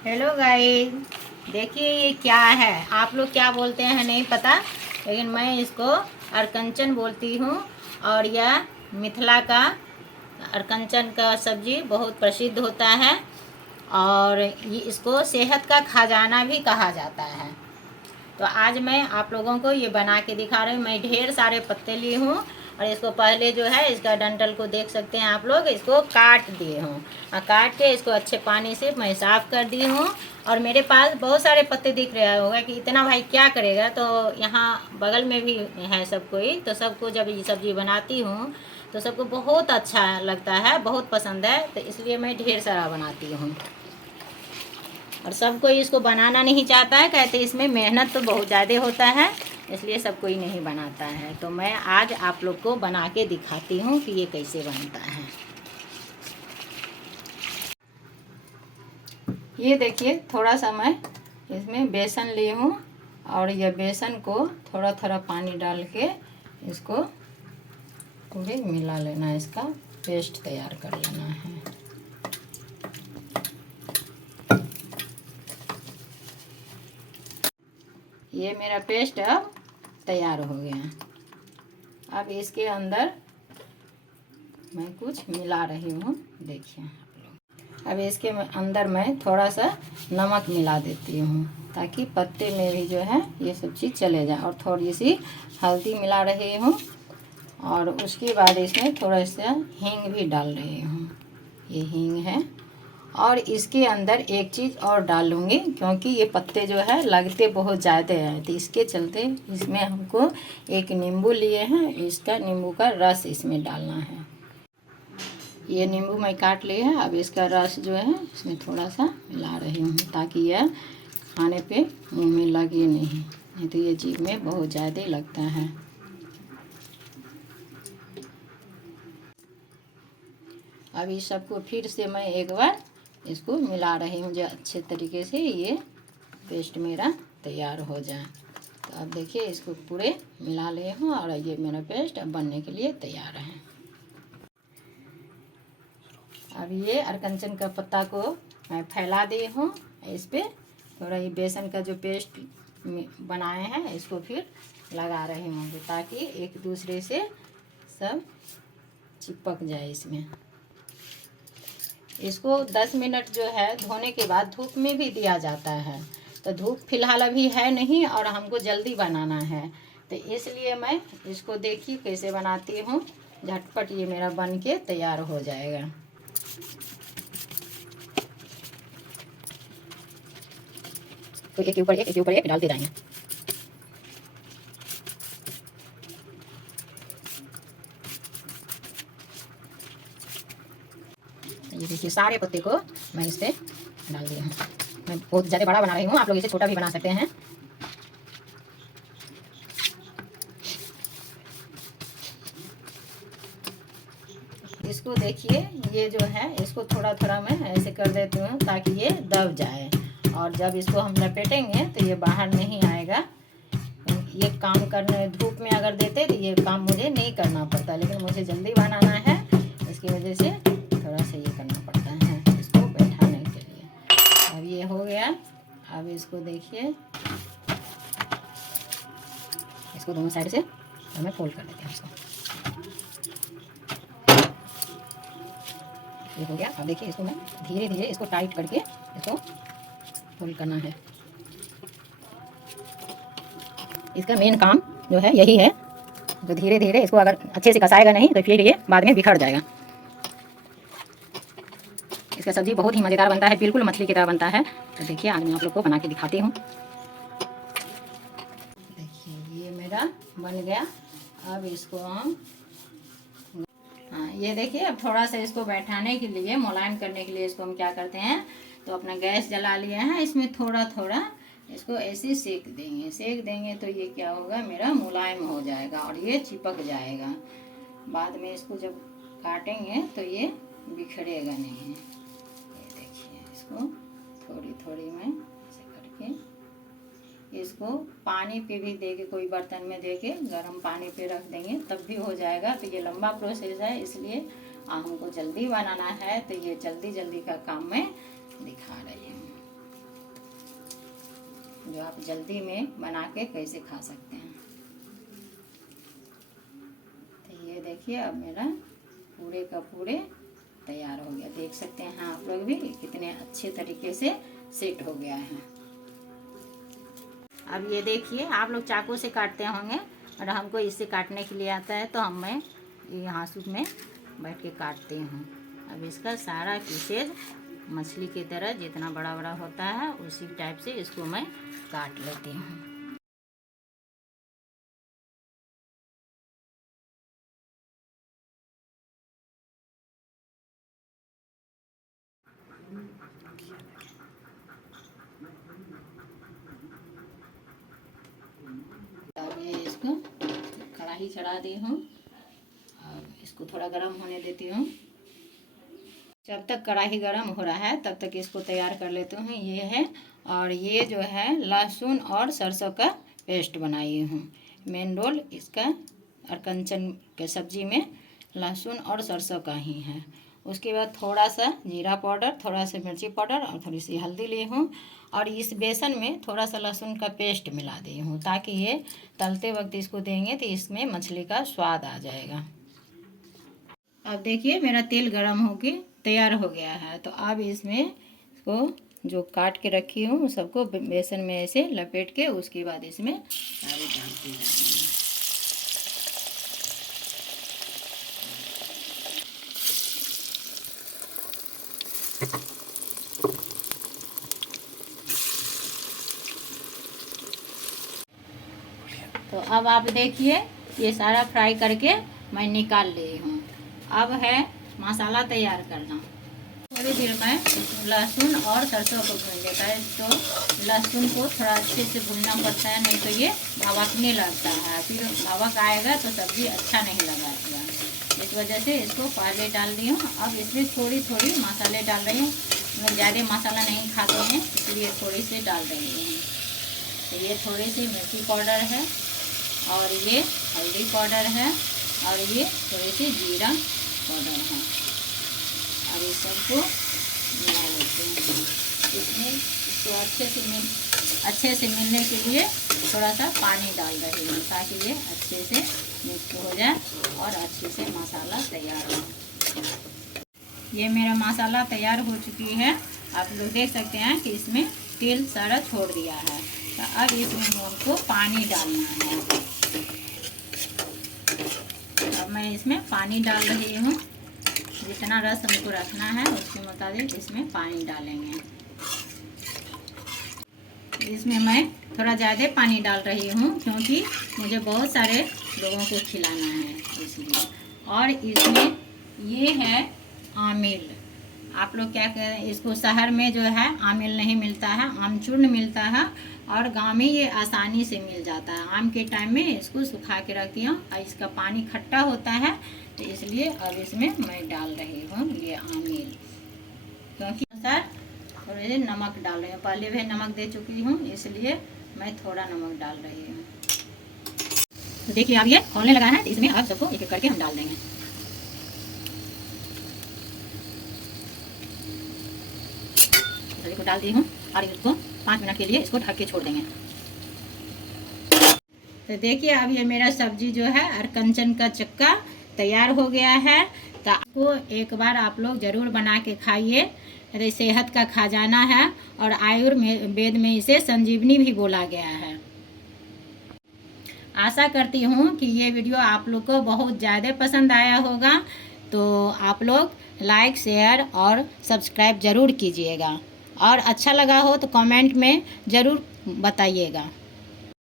Hello guys, देखिए ये क्या है। आप लोग क्या बोलते हैं नहीं पता, लेकिन मैं इसको अरकंचन बोलती हूँ। और यह मिथिला का अरकंचन का सब्जी बहुत प्रसिद्ध होता है। और ये इसको सेहत का खजाना भी कहा जाता है। तो आज मैं आप लोगों को ये बना के दिखा रही हूँ। मैं ढेर सारे पत्ते ली हूँ और इसको पहले जो है इसका डंठल को देख सकते हैं आप लोग, इसको काट दिए हूँ और काट के इसको अच्छे पानी से मैं साफ़ कर दी हूँ। और मेरे पास बहुत सारे पत्ते दिख रहे होगा कि इतना भाई क्या करेगा, तो यहाँ बगल में भी है सब कोई, तो सबको जब ये सब्ज़ी बनाती हूँ तो सबको बहुत अच्छा लगता है, बहुत पसंद है, तो इसलिए मैं ढेर सारा बनाती हूँ। और सब कोई इसको बनाना नहीं चाहता है, कहते इसमें मेहनत तो बहुत ज़्यादा होता है, इसलिए सब कोई नहीं बनाता है। तो मैं आज आप लोग को बना के दिखाती हूँ कि ये कैसे बनता है। ये देखिए, थोड़ा सा मैं इसमें बेसन ली हूँ और ये बेसन को थोड़ा थोड़ा पानी डाल के इसको पूरे मिला लेना है, इसका पेस्ट तैयार कर लेना है। ये मेरा पेस्ट अब तैयार हो गया। अब इसके अंदर मैं कुछ मिला रही हूँ, देखिए आप लोग। अब इसके अंदर मैं थोड़ा सा नमक मिला देती हूँ ताकि पत्ते में भी जो है ये सब चीज़ चले जाए। और थोड़ी सी हल्दी मिला रही हूँ और उसके बाद इसमें थोड़ा सा हींग भी डाल रही हूँ। ये हींग है। और इसके अंदर एक चीज़ और डालूँगी, क्योंकि ये पत्ते जो है लगते बहुत ज़्यादा हैं, तो इसके चलते इसमें हमको एक नींबू लिए हैं, इसका नींबू का रस इसमें डालना है। ये नींबू मैं काट लिया है। अब इसका रस जो है इसमें थोड़ा सा मिला रही हूँ ताकि यह खाने पे मुँह में लगे नहीं तो ये जीभ में बहुत ज़्यादा लगता है। अब इस सबको फिर से मैं एक बार इसको मिला रही हूँ जो अच्छे तरीके से ये पेस्ट मेरा तैयार हो जाए। तो अब देखिए इसको पूरे मिला लिए हूँ और ये मेरा पेस्ट अब बनने के लिए तैयार है। अब ये अरकंचन का पत्ता को मैं फैला दी हूँ। इस पर थोड़ा ये बेसन का जो पेस्ट बनाए हैं इसको फिर लगा रही हूँ ताकि एक दूसरे से सब चिपक जाए इसमें। इसको 10 मिनट जो है धोने के बाद धूप में भी दिया जाता है, तो धूप फिलहाल अभी है नहीं और हमको जल्दी बनाना है, तो इसलिए मैं इसको देखिए कैसे बनाती हूँ। झटपट ये मेरा बन के तैयार हो जाएगा। तो एक के ऊपर एक डालते जाएंगे। ये देखिए सारे पत्ते को मैं इस पर डाल दिया हूँ। मैं बहुत ज़्यादा बड़ा बना रही हूँ, आप लोग इसे छोटा भी बना सकते हैं। इसको देखिए, ये जो है इसको थोड़ा थोड़ा मैं ऐसे कर देती हूँ ताकि ये दब जाए, और जब इसको हम लपेटेंगे तो ये बाहर नहीं आएगा। ये काम करने धूप में अगर देते तो ये काम मुझे नहीं करना पड़ता, लेकिन मुझे जल्दी बनाना है, इसकी वजह से थोड़ा सा ये करना पड़ता है इसको बैठाने के लिए। अब ये हो गया। अब इसको देखिए, इसको दोनों साइड से हमें फोल्ड कर देते हैं इसको। ये हो गया। अब देखिए इसको मैं धीरे धीरे इसको टाइट करके इसको फोल्ड करना है। इसका मेन काम जो है यही है, तो धीरे धीरे इसको अगर अच्छे से कसाएगा नहीं तो फिर ये बाद में बिखर जाएगा। इसका सब्ज़ी बहुत ही मज़ेदार बनता है, बिल्कुल मछली की तरह बनता है। तो देखिए आज मैं आप लोग को बना के दिखाती हूँ। देखिए ये मेरा बन गया। अब इसको हम ये देखिए, अब थोड़ा सा इसको बैठाने के लिए, मुलायम करने के लिए इसको हम क्या करते हैं, तो अपना गैस जला लिया है, इसमें थोड़ा थोड़ा इसको ऐसे सेक देंगे तो ये क्या होगा, मेरा मुलायम हो जाएगा और ये चिपक जाएगा। बाद में इसको जब काटेंगे तो ये बिखरेगा नहीं। ये देखिए, इसको थोड़ी थोड़ी मैं ऐसे करके इसको पानी पे भी दे के, कोई बर्तन में दे के गर्म पानी पे रख देंगे तब भी हो जाएगा। तो ये लंबा प्रोसेस है, इसलिए हमको जल्दी बनाना है, तो ये जल्दी जल्दी का काम मैं दिखा रही हूँ। जो आप जल्दी में बना के कैसे खा सकते हैं। तो ये देखिए अब मेरा पूरे का पूरे तैयार हो गया। देख सकते हैं आप लोग भी कितने अच्छे तरीके से सेट हो गया है। अब ये देखिए आप लोग चाकू से काटते होंगे और हमको इससे काटने के लिए आता है, तो मैं ये हाँसू में बैठ के काटती हूँ। अब इसका सारा पीसेज मछली की तरह जितना बड़ा बड़ा होता है उसी टाइप से इसको मैं काट लेती हूँ। अब ये इसको कढ़ाई चढ़ा दी हूँ और इसको थोड़ा गर्म होने देती हूँ। जब तक कढ़ाई गर्म हो रहा है तब तक इसको तैयार कर लेती हूँ। ये है, और ये जो है लहसुन और सरसों का पेस्ट बनाई हूँ। मेन रोल इसका अरकंचन के सब्जी में लहसुन और सरसों का ही है। उसके बाद थोड़ा सा जीरा पाउडर, थोड़ा सा मिर्ची पाउडर और थोड़ी सी हल्दी ली हूँ, और इस बेसन में थोड़ा सा लहसुन का पेस्ट मिला दी हूँ, ताकि ये तलते वक्त इसको देंगे तो इसमें मछली का स्वाद आ जाएगा। अब देखिए मेरा तेल गरम होके तैयार हो गया है। तो अब इसमें इसको जो काट के रखी हूँ सबको बेसन में ऐसे लपेट के उसके बाद इसमें सारे डालती जाएंगे। तो अब आप देखिए ये सारा फ्राई करके मैं निकाल ली हूँ। अब है मसाला तैयार करना। थोड़ी देर में लहसुन और सरसों को भून देता है। तो लहसुन को थोड़ा अच्छे से भूनना पड़ता है, नहीं तो ये भभकने लगता है, फिर भभक आएगा तो सब्ज़ी अच्छा नहीं लगाएगा। इस वजह से इसको पहले डाल दी हूँ। अब इसमें थोड़ी थोड़ी मसाले डाल रही हूँ। मैं ज़्यादा मसाला नहीं खाते हैं इसलिए थोड़ी सी डाल रही हूँ। तो ये थोड़ी सी मिर्ची पाउडर है, और ये हल्दी पाउडर है, और ये थोड़ी सी जीरा पाउडर है। और इस सबको मिला लेते हैं। इसमें इसको अच्छे से मिलने के लिए थोड़ा सा पानी डाल रही हूँ, ताकि ये अच्छे से मिक्स हो जाए और अच्छे से मसाला तैयार हो। ये मेरा मसाला तैयार हो चुकी है। आप लोग देख सकते हैं कि इसमें तेल सारा छोड़ दिया है। तो अब इसमें हमको पानी डालना है। अब मैं इसमें पानी डाल रही हूँ। जितना रस हमको रखना है उसके मुताबिक इसमें पानी डालेंगे। इसमें मैं थोड़ा ज़्यादा पानी डाल रही हूँ क्योंकि मुझे बहुत सारे लोगों को खिलाना है इसलिए। और इसमें ये है आमिल। आप लोग क्या करें, इसको शहर में जो है आमिल नहीं मिलता है, आमचूर्ण मिलता है, और गांव में ये आसानी से मिल जाता है। आम के टाइम में इसको सुखा के रखती हूँ और इसका पानी खट्टा होता है, तो इसलिए अब इसमें मैं डाल रही हूँ ये आमिल। क्योंकि सर थोड़े से नमक डाल रही हूँ, पहले भी नमक दे चुकी हूँ इसलिए मैं थोड़ा नमक डाल रही हूँ। तो देखिए अब ये खोलने लगा है, तो इसमें अब सबको एक एक करके हम डाल देंगे। सब्जी को डाल दी हूँ और इसको 5 मिनट के लिए इसको ढक के छोड़ देंगे। तो देखिए अब ये मेरा सब्जी जो है अरकंचन का चक्का तैयार हो गया है। तो आपको एक बार आप लोग ज़रूर बना के खाइए। अरे सेहत का खजाना है, और आयुर्वेद में इसे संजीवनी भी बोला गया है। आशा करती हूँ कि ये वीडियो आप लोग को बहुत ज़्यादा पसंद आया होगा। तो आप लोग लाइक, शेयर और सब्सक्राइब ज़रूर कीजिएगा, और अच्छा लगा हो तो कमेंट में ज़रूर बताइएगा।